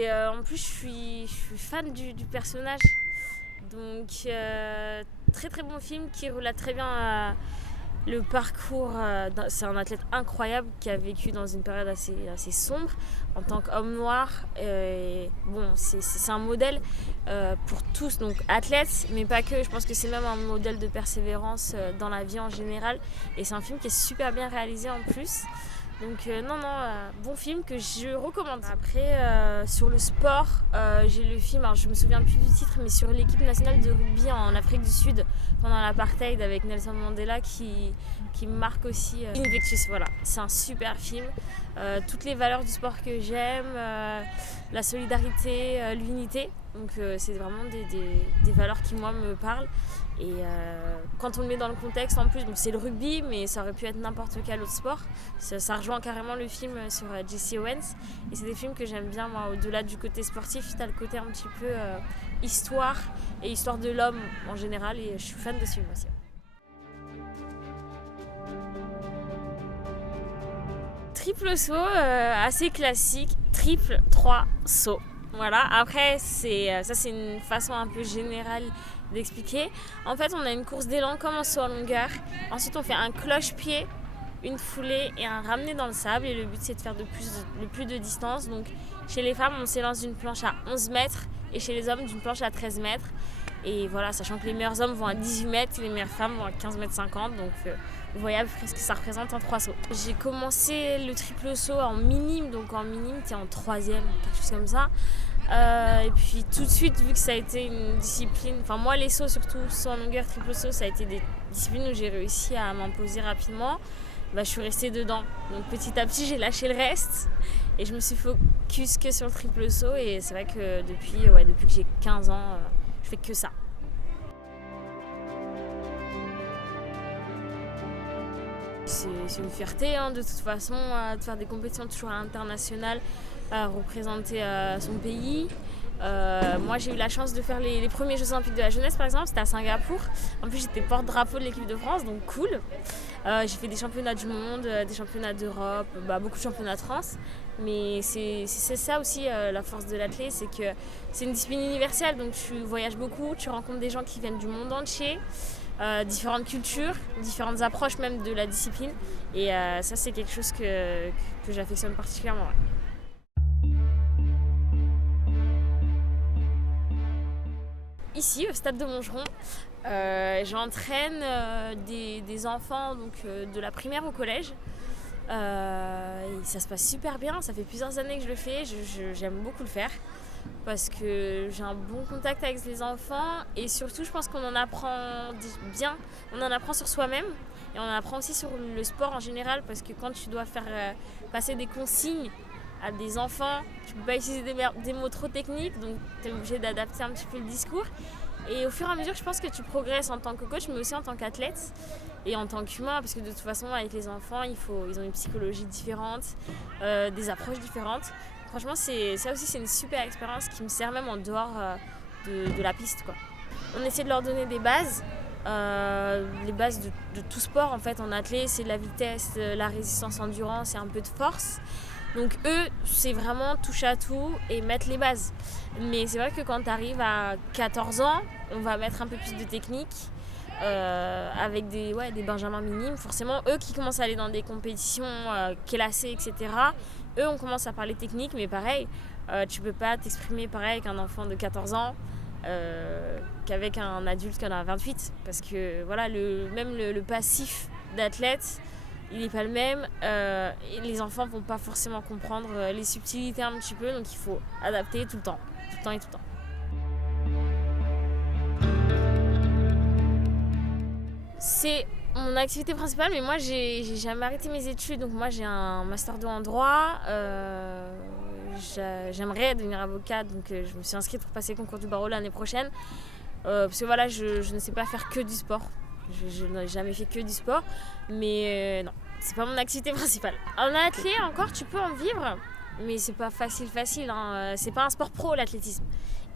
Et en plus, je suis fan du personnage. Donc, très très bon film qui relate très bien le parcours. C'est un athlète incroyable qui a vécu dans une période assez sombre en tant qu'homme noir. Bon, c'est un modèle pour tous, donc athlètes, mais pas que. Je pense que c'est même un modèle de persévérance dans la vie en général. Et c'est un film qui est super bien réalisé en plus. Donc bon film que je recommande. Après, sur le sport, j'ai le film, alors je me souviens plus du titre, mais sur l'équipe nationale de rugby en Afrique du Sud pendant l'apartheid avec Nelson Mandela qui me marque aussi. Invictus, voilà, c'est un super film. Toutes les valeurs du sport que j'aime, la solidarité, l'unité. Donc c'est vraiment des valeurs qui moi me parlent. Et quand on le met dans le contexte, en plus, bon, c'est le rugby, mais ça aurait pu être n'importe quel autre sport. Ça rejoint carrément le film sur Jesse Owens. Et c'est des films que j'aime bien, moi, au-delà du côté sportif, tu as le côté un petit peu histoire et histoire de l'homme en général. Et je suis fan de ce film aussi. Triple saut, assez classique, triple 3 sauts. Voilà, après, ça c'est une façon un peu générale d'expliquer. En fait, on a une course d'élan comme un saut en longueur. Ensuite, on fait un cloche-pied, une foulée et un ramené dans le sable. Et le but, c'est de faire le plus de distance. Donc, chez les femmes, on s'élance d'une planche à 11 mètres et chez les hommes, d'une planche à 13 mètres. Et voilà, sachant que les meilleurs hommes vont à 18 mètres et les meilleures femmes vont à 15 mètres 50. Donc, vous voyez à peu près ce que ça représente en 3 sauts. J'ai commencé le triple saut en minime. Donc, en minime, t'es en 3e, quelque chose comme ça. Et puis tout de suite, vu que ça a été une discipline, enfin moi les sauts surtout, saut en longueur, triple saut, ça a été des disciplines où j'ai réussi à m'imposer rapidement, je suis restée dedans. Donc petit à petit j'ai lâché le reste et je me suis focus que sur le triple saut et c'est vrai que depuis que j'ai 15 ans, je fais que ça. C'est une fierté de toute façon de faire des compétitions toujours internationales, représenter son pays. Moi j'ai eu la chance de faire les premiers Jeux Olympiques de la jeunesse par exemple, c'était à Singapour. En plus j'étais porte-drapeau de l'équipe de France, donc cool. J'ai fait des championnats du monde, des championnats d'Europe, beaucoup de championnats de France. Mais c'est ça aussi la force de l'athlète, c'est que c'est une discipline universelle, donc tu voyages beaucoup, tu rencontres des gens qui viennent du monde entier. Différentes cultures, différentes approches même de la discipline. Et ça, c'est quelque chose que j'affectionne particulièrement. Ouais. Ici, au stade de Montgeron, j'entraîne des enfants donc, de la primaire au collège. Et ça se passe super bien, ça fait plusieurs années que je le fais, j'aime beaucoup le faire. Parce que j'ai un bon contact avec les enfants et surtout je pense qu'on en apprend bien, on en apprend sur soi-même et on en apprend aussi sur le sport en général parce que quand tu dois faire passer des consignes à des enfants, tu peux pas utiliser des mots trop techniques donc tu es obligé d'adapter un petit peu le discours et au fur et à mesure je pense que tu progresses en tant que coach mais aussi en tant qu'athlète et en tant qu'humain parce que de toute façon avec les enfants ils ont une psychologie différente, des approches différentes. Franchement, ça aussi, c'est une super expérience qui me sert même en dehors de la piste, quoi. On essaie de leur donner des bases, les bases de tout sport, en fait, en athlète, c'est de la vitesse, la résistance, endurance et un peu de force. Donc eux, c'est vraiment touche à tout et mettre les bases. Mais c'est vrai que quand tu arrives à 14 ans, on va mettre un peu plus de technique. Avec des benjamins minimes, forcément eux qui commencent à aller dans des compétitions classées, etc. Eux on commence à parler technique, mais pareil, tu peux pas t'exprimer pareil qu'un enfant de 14 ans qu'avec un adulte qui en a 28 parce que voilà, le passif d'athlète il n'est pas le même et les enfants vont pas forcément comprendre les subtilités un petit peu, donc il faut adapter tout le temps et tout le temps. C'est mon activité principale, mais moi j'ai jamais arrêté mes études, donc moi j'ai un master 2 en droit. J'aimerais devenir avocate, donc je me suis inscrite pour passer le concours du barreau l'année prochaine. Parce que voilà, je ne sais pas faire que du sport. Je n'ai jamais fait que du sport, mais non, c'est pas mon activité principale. En athlète encore, tu peux en vivre, mais c'est pas facile, hein. C'est pas un sport pro l'athlétisme.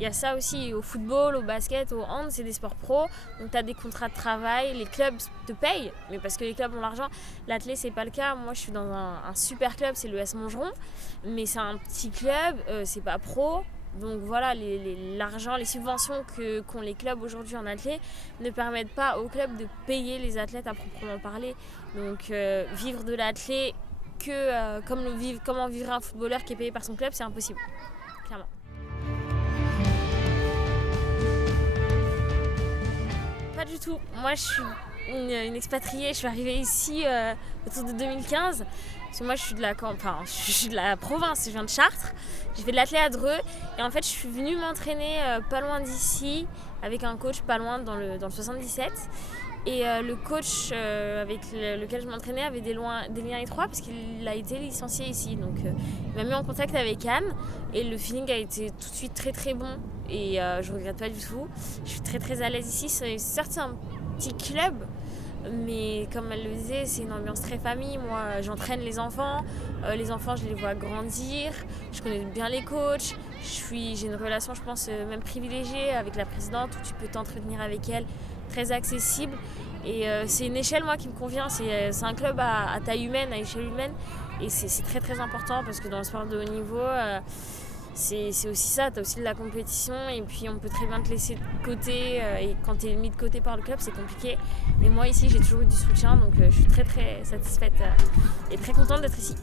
Il y a ça aussi au football, au basket, au hand, c'est des sports pro. Donc tu as des contrats de travail, les clubs te payent, mais parce que les clubs ont l'argent. L'athlé, c'est pas le cas. Moi, je suis dans un super club, c'est le S Montgeron, mais c'est un petit club, c'est pas pro. Donc voilà, l'argent, les subventions qu'ont les clubs aujourd'hui en athlé ne permettent pas aux clubs de payer les athlètes à proprement parler. Donc vivre de l'athlé comment vivrait un footballeur qui est payé par son club, c'est impossible, clairement. Pas du tout. Moi, je suis une expatriée. Je suis arrivée ici autour de 2015. Parce que moi, je suis de la province. Je viens de Chartres. J'ai fait de l'athlé à Dreux. Et en fait, je suis venue m'entraîner pas loin d'ici avec un coach pas loin dans le 77. Et le coach avec lequel je m'entraînais avait des liens étroits parce qu'il a été licencié ici. Donc il m'a mis en contact avec Anne et le feeling a été tout de suite très très bon. Et je ne regrette pas du tout. Je suis très très à l'aise ici. C'est certes un petit club, mais comme elle le disait, c'est une ambiance très famille. Moi, j'entraîne les enfants. Les enfants, je les vois grandir. Je connais bien les coachs. J'ai une relation, je pense, même privilégiée avec la présidente où tu peux t'entretenir avec elle, très accessible. Et c'est une échelle, moi, qui me convient. C'est un club à taille humaine, à échelle humaine. Et c'est très très important parce que dans le sport de haut niveau, c'est aussi ça, tu as aussi de la compétition et puis on peut très bien te laisser de côté et quand tu es mis de côté par le club, c'est compliqué. Mais moi ici, j'ai toujours eu du soutien, donc je suis très très satisfaite et très contente d'être ici.